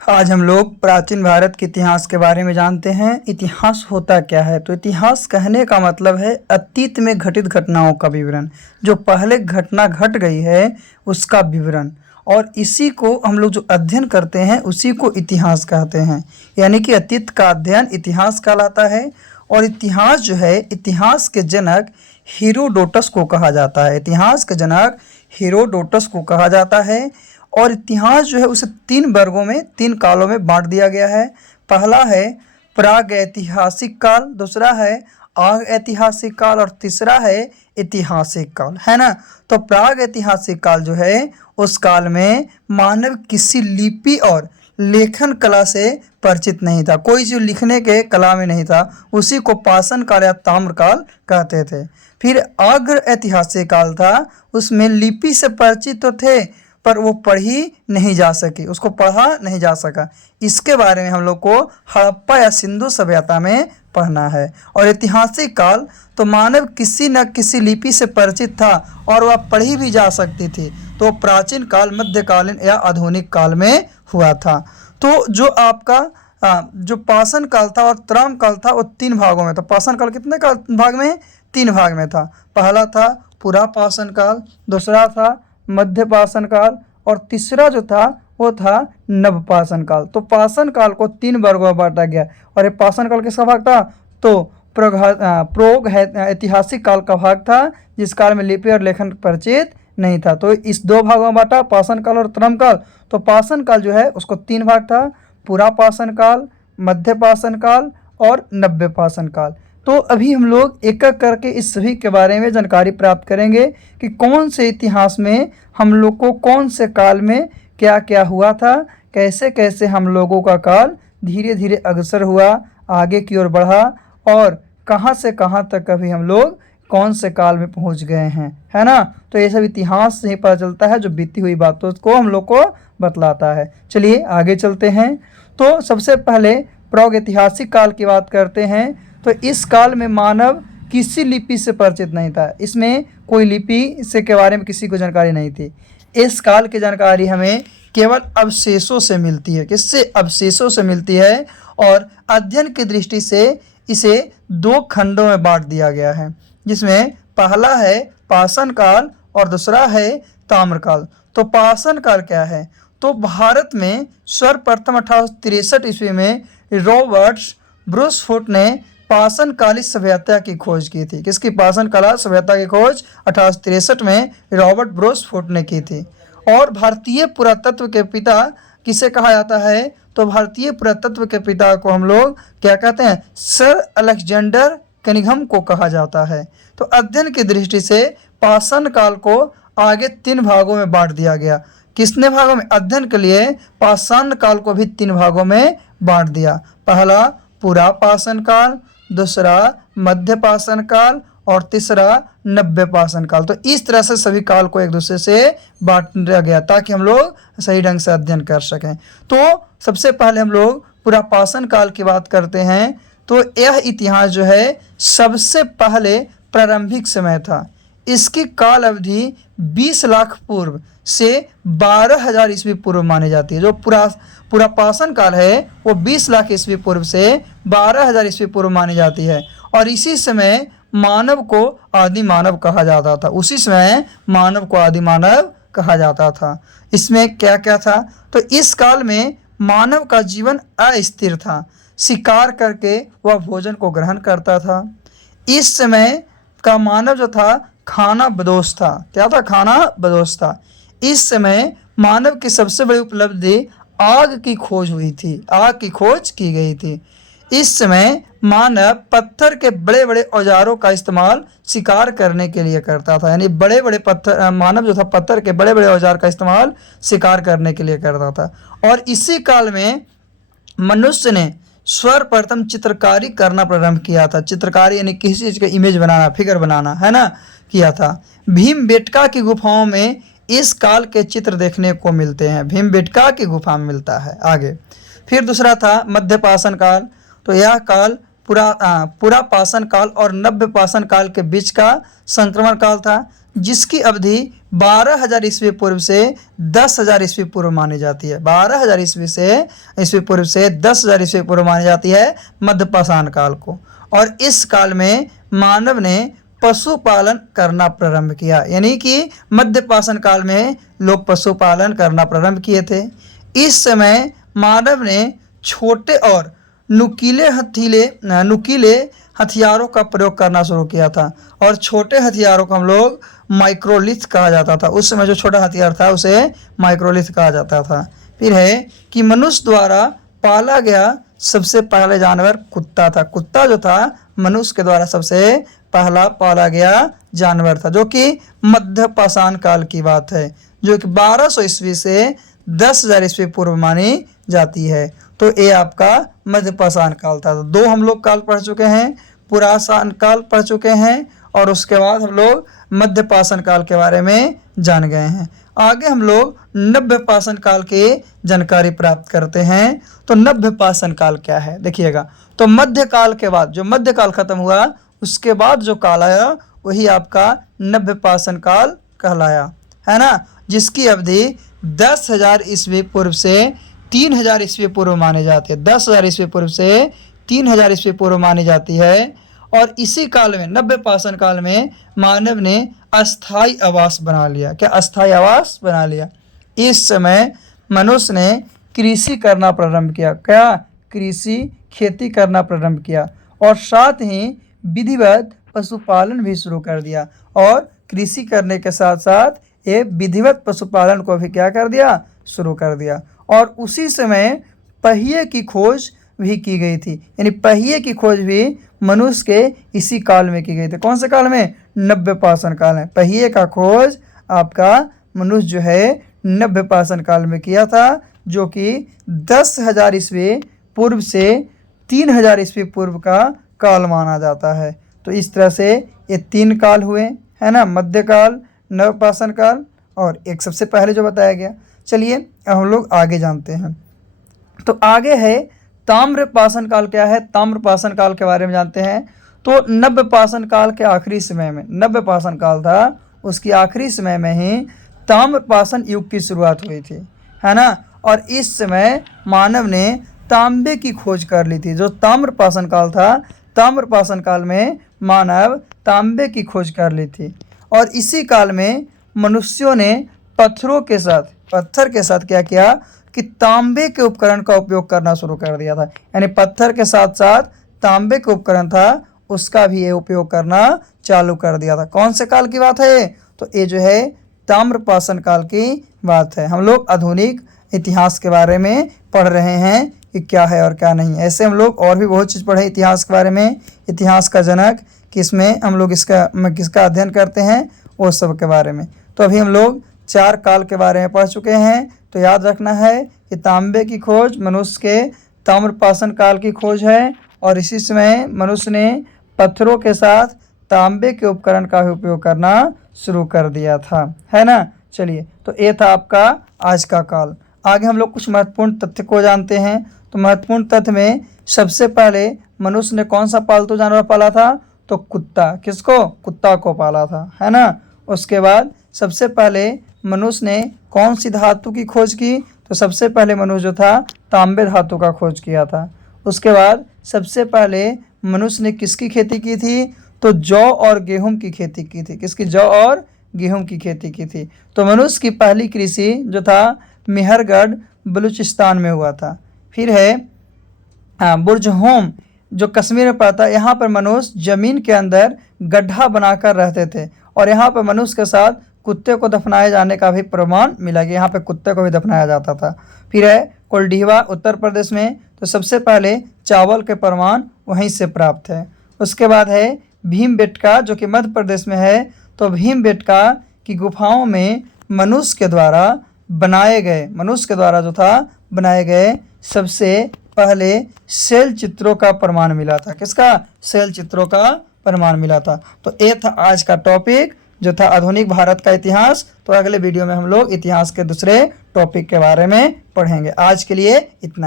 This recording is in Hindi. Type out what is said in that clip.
आज हम लोग प्राचीन भारत के इतिहास के बारे में जानते हैं। इतिहास होता क्या है? तो इतिहास कहने का मतलब है अतीत में घटित घटनाओं का विवरण, जो पहले घटना घट गई है उसका विवरण। और इसी को हम लोग जो अध्ययन करते हैं उसी को इतिहास कहते हैं। यानी कि अतीत का अध्ययन इतिहास कहलाता है। और इतिहास जो है, इतिहास के जनक हीरोडोटस को कहा जाता है। इतिहास के जनक हीरोडोटस को कहा जाता है। और इतिहास जो है उसे 3 वर्गों में, 3 कालों में बांट दिया गया है। पहला है प्राग ऐतिहासिक काल, दूसरा है आग ऐतिहासिक काल और तीसरा है ऐतिहासिक काल, है ना। तो प्राग ऐतिहासिक काल जो है उस काल में मानव किसी लिपि और लेखन कला से परिचित नहीं था। कोई जो लिखने के कला में नहीं था, उसी को पाषाण काल या ताम्र काल कहते थे। फिर अग्र ऐतिहासिक काल था, उसमें लिपि से परिचित तो थे पर वो पढ़ी नहीं जा सकी, उसको पढ़ा नहीं जा सका। इसके बारे में हम लोग को हड़प्पा या सिंधु सभ्यता में पढ़ना है। और ऐतिहासिक काल तो मानव किसी न किसी लिपि से परिचित था और वह पढ़ी भी जा सकती थी। तो प्राचीन काल, मध्यकालीन या आधुनिक काल में हुआ था। तो जो आपका जो पाषाण काल था और त्राम काल था वो 3 भागों में था। पाषाण काल कितने भाग में? 3 भाग में था। पहला था पुरा पाषाण काल, दूसरा था मध्य पाषाण काल और तीसरा जो था वो था नव पाषाण काल। तो पाषाण काल को 3 वर्गों में बांटा गया। और ये पाषाण काल किसका भाग था? तो प्रोग ऐतिहासिक काल का भाग था, जिस काल में लिपि और लेखन परिचित नहीं था। तो इस 2 भागों में बांटा, पाषाण काल और त्रम काल। तो पाषाण काल जो है उसको 3 भाग था, पुरा पाषाण काल, मध्य पाषाण काल और नव्य पाषाण काल। तो अभी हम लोग एक एक करके इस सभी के बारे में जानकारी प्राप्त करेंगे कि कौन से इतिहास में हम लोग को कौन से काल में क्या क्या हुआ था, कैसे कैसे हम लोगों का काल धीरे धीरे अग्रसर हुआ, आगे की ओर बढ़ा और कहाँ से कहाँ तक अभी हम लोग कौन से काल में पहुँच गए हैं, है ना। तो ये सब इतिहास से ही पता चलता है, जो बीती हुई बातों को हम लोग को बतलाता है। चलिए आगे चलते हैं। तो सबसे पहले प्रागैतिहासिक काल की बात करते हैं। तो इस काल में मानव किसी लिपि से परिचित नहीं था। इसमें कोई लिपि से के बारे में किसी को जानकारी नहीं थी। इस काल की जानकारी हमें केवल अवशेषों से मिलती है। किससे? अवशेषों से मिलती है। और अध्ययन की दृष्टि से इसे 2 खंडों में बांट दिया गया है, जिसमें पहला है पाषाण काल और दूसरा है ताम्रकाल। तो पाषाण काल क्या है? तो भारत में सर्वप्रथम 1863 ईस्वी में रॉबर्ट ब्रूसफुट ने पाषाण कालीन सभ्यता की खोज की थी। किसकी? पाषाण काल सभ्यता की खोज 1863 में रॉबर्ट ब्रूसफुट ने की थी। और भारतीय पुरातत्व के पिता किसे कहा जाता है? तो भारतीय पुरातत्व के पिता को हम लोग क्या कहते हैं? सर अलेक्जेंडर कनिंघम को कहा जाता है। तो अध्ययन की दृष्टि से पाषाण काल को आगे 3 भागों में बांट दिया गया। किसने भागों में? अध्ययन के लिए पाषाण काल को भी 3 भागों में बांट दिया। पहला पुरा पाषाण काल, दूसरा मध्य पाषाण काल और तीसरा नव्य पाषाण काल। तो इस तरह से सभी काल को एक दूसरे से बांटा गया ताकि हम लोग सही ढंग से अध्ययन कर सकें। तो सबसे पहले हम लोग पुरा पाषाण काल की बात करते हैं। तो यह इतिहास जो है सबसे पहले प्रारंभिक समय था। इसकी काल अवधि 20 लाख पूर्व से 12,000 ईस्वी पूर्व मानी जाती है। जो पूरा पाषाण काल है वो 20 लाख ईस्वी पूर्व से 12,000 ईस्वी पूर्व मानी जाती है। और इसी समय मानव को आदि मानव कहा जाता था। उसी समय मानव को आदि मानव कहा जाता था। इसमें क्या क्या था? तो इस काल में मानव का जीवन अस्थिर था। शिकार करके वह भोजन को ग्रहण करता था। इस समय का मानव जो था खाना बदोश था। क्या था? खाना बदोश था। इस समय मानव की सबसे बड़ी उपलब्धि आग की खोज हुई थी। आग की खोज की गई थी। इस समय मानव पत्थर के बड़े बड़े औजारों का इस्तेमाल शिकार करने के लिए करता था। यानी बड़े बड़े पत्थर, मानव जो था पत्थर के बड़े बड़े औजार का इस्तेमाल शिकार करने के लिए करता था। और इसी काल में मनुष्य ने सर्वप्रथम चित्रकारी करना प्रारंभ किया था। चित्रकारी यानी किसी चीज़ का इमेज बनाना, फिगर बनाना, है ना, किया था। भीमबेटका की गुफाओं में इस काल के चित्र देखने को मिलते हैं। भीमबेटका की गुफा में मिलता है। आगे फिर दूसरा था मध्य पाषाण काल। तो यह काल पुरा पाषाण काल और नव्य पाषाण काल के बीच का संक्रमण काल था, जिसकी अवधि 12,000 ईस्वी पूर्व से 10,000 ईस्वी पूर्व मानी जाती है। 12,000 ईस्वी पूर्व से 10,000 ईस्वी पूर्व मानी जाती है मध्यपाषाण काल को। और इस काल में मानव ने पशुपालन करना प्रारंभ किया, यानी कि मध्यपाषाण काल में लोग पशुपालन करना प्रारंभ किए थे। इस समय मानव ने छोटे और नुकीले हथियारों का प्रयोग करना शुरू किया था। और छोटे हथियारों को हम लोग माइक्रोलिथ कहा जाता था। उस समय जो छोटा हथियार था उसे माइक्रोलिथ कहा जाता था। फिर है कि मनुष्य द्वारा पाला गया सबसे पहले जानवर कुत्ता था। कुत्ता जो था मनुष्य के द्वारा सबसे पहला पाला गया जानवर था, जो कि मध्यपाषाण काल की बात है, जो कि 1200 ईस्वी से 10,000 ईस्वी पूर्व मानी जाती है। तो ये आपका मध्यपाषाण काल था। तो 2 हम लोग काल पढ़ चुके हैं, पुराषाण काल पढ़ चुके हैं, और उसके बाद हम लोग मध्यपाषाण काल के बारे में जान गए हैं। आगे हम लोग नव्यपाषाण काल की जानकारी प्राप्त करते हैं। तो नव्यपाषाण काल क्या है देखिएगा। तो मध्यकाल के बाद जो मध्यकाल खत्म हुआ उसके बाद जो काल आया वही आपका नव्यपाषाण काल कहलाया, है ना, जिसकी अवधि 10,000 ईस्वी पूर्व से 3,000 ईस्वी पूर्व माने जाते हैं। 10,000 ईस्वी पूर्व से 3,000 ईस्वी पूर्व मानी जाती है। और इसी काल में नव्यपाषाण काल में मानव ने अस्थाई आवास बना लिया। क्या अस्थाई आवास बना लिया? इस समय मनुष्य ने कृषि करना प्रारंभ किया। क्या? कृषि, खेती करना प्रारंभ किया, और साथ ही विधिवत पशुपालन भी शुरू कर दिया। और कृषि करने के साथ साथ ये विधिवत पशुपालन को भी क्या कर दिया? शुरू कर दिया। और उसी समय पहिए की खोज भी की गई थी, यानी पहिए की खोज भी मनुष्य के इसी काल में की गई थी। कौन से काल में? नव्यपाषाण काल में। पहिए का खोज आपका मनुष्य जो है नव्यपाषाण काल में किया था, जो कि 10,000 ईस्वी पूर्व से 3,000 ईस्वी पूर्व का काल माना जाता है। तो इस तरह से ये 3 काल हुए, है ना, मध्यकाल, नवपाषाण काल और एक सबसे पहले जो बताया गया। चलिए अब हम लोग आगे जानते हैं। तो आगे है ताम्रपाषाण काल। क्या है? ताम्रपाषाण काल के बारे में जानते हैं। तो नव्यपाषाण काल के आखिरी समय में, नव्यपाषाण काल था उसकी आखिरी समय में ही ताम्रपाषाण युग की शुरुआत हुई थी, है ना। और इस समय मानव ने तांबे की खोज कर ली थी। जो ताम्रपाषाण काल था, ताम्रपाषाण काल में मानव तांबे की खोज कर ली थी। और इसी काल में मनुष्यों ने पत्थर के साथ क्या किया कि तांबे के उपकरण का उपयोग करना शुरू कर दिया था। यानी पत्थर के साथ साथ तांबे के उपकरण था उसका भी ये उपयोग करना चालू कर दिया था। कौन से काल की बात है? तो ये जो है ताम्रपाषाण काल की बात है। हम लोग आधुनिक इतिहास के बारे में पढ़ रहे हैं कि क्या है और क्या नहीं। ऐसे हम लोग और भी बहुत चीज़ पढ़े इतिहास के बारे में। इतिहास का जनक किसमें हम लोग किसका अध्ययन करते हैं, वो सब के बारे में। तो अभी हम लोग 4 काल के बारे में पढ़ चुके हैं। तो याद रखना है कि तांबे की खोज मनुष्य के ताम्रपाषाण काल की खोज है, और इसी समय मनुष्य ने पत्थरों के साथ तांबे के उपकरण का भी उपयोग करना शुरू कर दिया था, है ना। चलिए, तो ये था आपका आज का काल। आगे हम लोग कुछ महत्वपूर्ण तथ्य को जानते हैं। तो महत्वपूर्ण तथ्य में सबसे पहले मनुष्य ने कौन सा पालतू जानवर पाला था? तो कुत्ता। किसको? कुत्ता को पाला था, है ना। उसके बाद सबसे पहले मनुष्य ने कौन सी धातु की खोज की? तो सबसे पहले मनुष्य जो था तांबे धातु का खोज किया था। उसके बाद सबसे पहले मनुष्य ने किसकी खेती की थी? तो जौ और गेहूं की खेती की थी। किसकी? जौ और गेहूं की खेती की थी। तो मनुष्य की पहली कृषि जो था मेहरगढ़ बलूचिस्तान में हुआ था। फिर है बुरजहोम जो कश्मीर में पड़ता है। यहाँ पर मनुष्य जमीन के अंदर गड्ढा बनाकर रहते थे, और यहाँ पर मनुष्य के साथ कुत्ते को दफनाए जाने का भी प्रमाण मिला कि यहाँ पे कुत्ते को भी दफनाया जाता था। फिर है कोल्डीवा उत्तर प्रदेश में। तो सबसे पहले चावल के प्रमाण वहीं से प्राप्त है। उसके बाद है भीमबेटका जो कि मध्य प्रदेश में है। तो भीमबेटका की गुफाओं में मनुष्य के द्वारा जो था बनाए गए सबसे पहले शैल चित्रों का प्रमाण मिला था। किसका? शैल चित्रों का प्रमाण मिला था। तो ये था आज का टॉपिक जो था आधुनिक भारत का इतिहास। तो अगले वीडियो में हम लोग इतिहास के दूसरे टॉपिक के बारे में पढ़ेंगे। आज के लिए इतना ही।